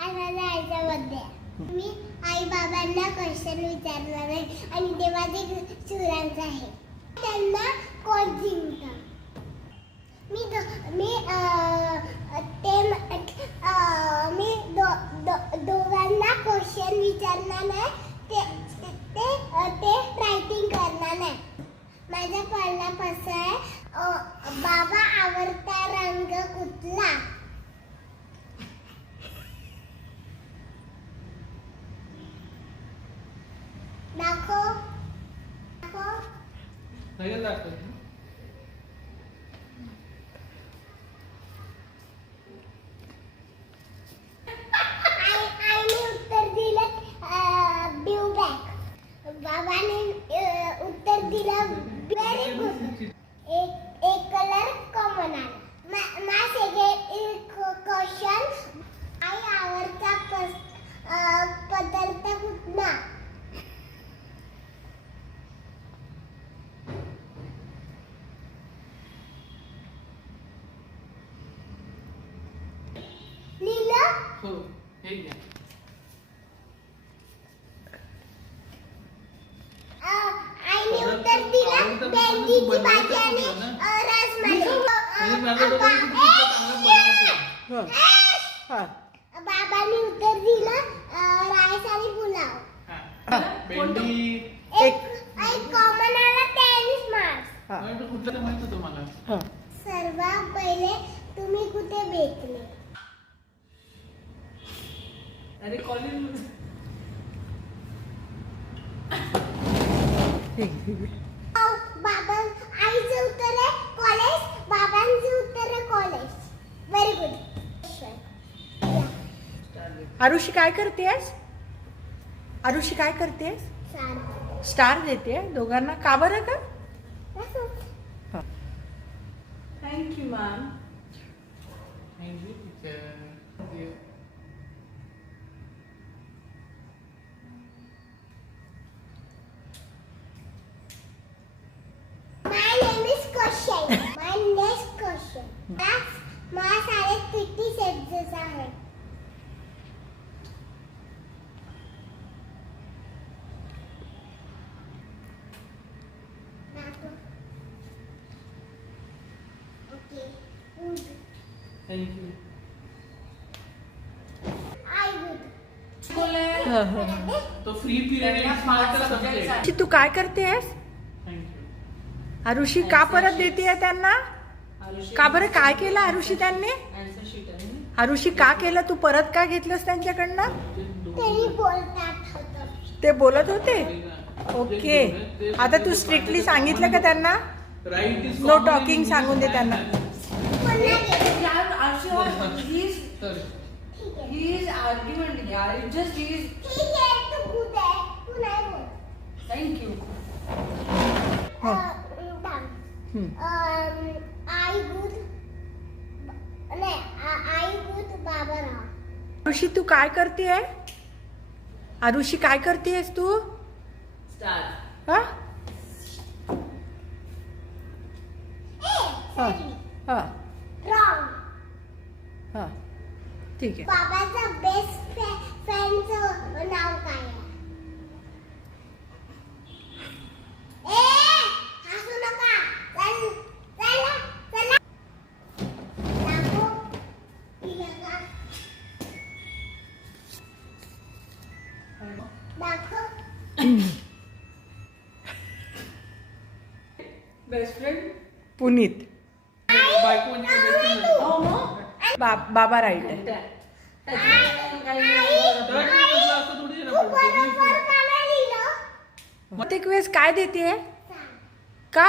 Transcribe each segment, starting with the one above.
आज माझ्या आईचा बर्थडे आहे. मी आई बाबांना क्वेश्चन विचारणार आहे आणि ते माझे स्टुडंट्स आहे. त्यांना कोण जिंकतं? मी दोघांना क्वेश्चन विचारणार नाही. ते रायटिंग करणार नाही. माझा पहिला प्रश्न आहे, बाबा आवडता रंग कुठला? दाखव. आईने उत्तर दिलं ब्लू ब्लॅक. बाबाने उत्तर दिलं व्हेरी गुड. एक कलर कॉमन आला. मा सेकंड क्वेश्चन, आई आवडता पदार्थ कुठला? लिहिलं? हो, हे घ्या. आईने उत्तर दिलं भेंडीची भाजी आणि बाबांनी उत्तर दिलं राईस आणि पुलाव. भेंडी एक कॉमन आला 10 मार्क्स. कुठलं माहित होतं मला. सर्वात पहिले तुम्ही कुठे भेटले? अरे कॉलेज. बाबा आईचं उत्तर आहे कॉलेज, बाबांचं उत्तर आहे कॉलेज. Very good. आरुषी काय करतेस? आरुषी काय करतेस? स्टार देते दोघांना. का बरं का? Thank you ma'am. Thank you teacher. My name is Kaushal. My next question. मला शाळेत किती सब्जेक्ट्स आहेत? Okay. Good. Thank you. I good. तो फ्री पिरियड आहे स्मार्ट सब्जेक्ट. तू काय करतेस? थँक्यू. आरुषी का परत देते त्यांना? का बरं? काय केलं आरुषी त्यांनी? आरुषी का केलं? तू परत का घेतलंस त्यांच्याकडनं? तरी बोलतात होतं. ते बोलत होते. ओके. आता तू स्ट्रिक्टली सांगितलं का त्यांना? राईट इज नो टॉकिंग सांगून दे त्यांना. पुन्हा घे. He is argument, yeah. It just he is. ठीक आहे, तू गुड आहे. तू नाही बोल. Thank you. I good. नाही, आई गुड बाबा राहा. आरुषी तू काय करतेय? आरुषी काय करतेयस तू? Star. हा? ए हा रॉंग. हा ठीक आहे. बाबाचा बेस्ट फ्रेंडचं नाव काय आहे? ए हसू नका. चला. दाखव. दिलं का? दाखव. Best friend. पुनीत. बायको आणि बेस्ट फ्रेंड. Oh no. बाबा राईट आहे. प्रत्येक वेळेस काय देते? का?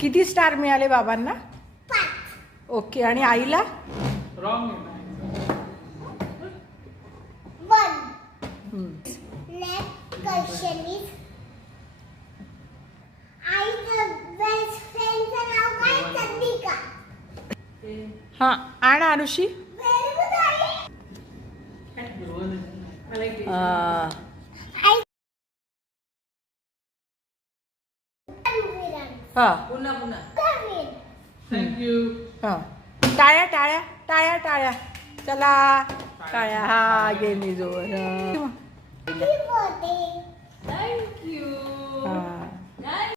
किती स्टार मिळाले बाबांना? 5. ओके. आणि आईला? रॉंग. 1. Next question is, आईचं बेस्ट फ्रेंडचं नाव काय? चंदिका. हा. आणि Arushi? Very good I. I like it. आई हा. पुन्हा. कवीर. थँक्यू. हा टाळ्या टाळ्या टाळ्या टाळ्या चला टाळ्या हा गेली जोर Happy birthday.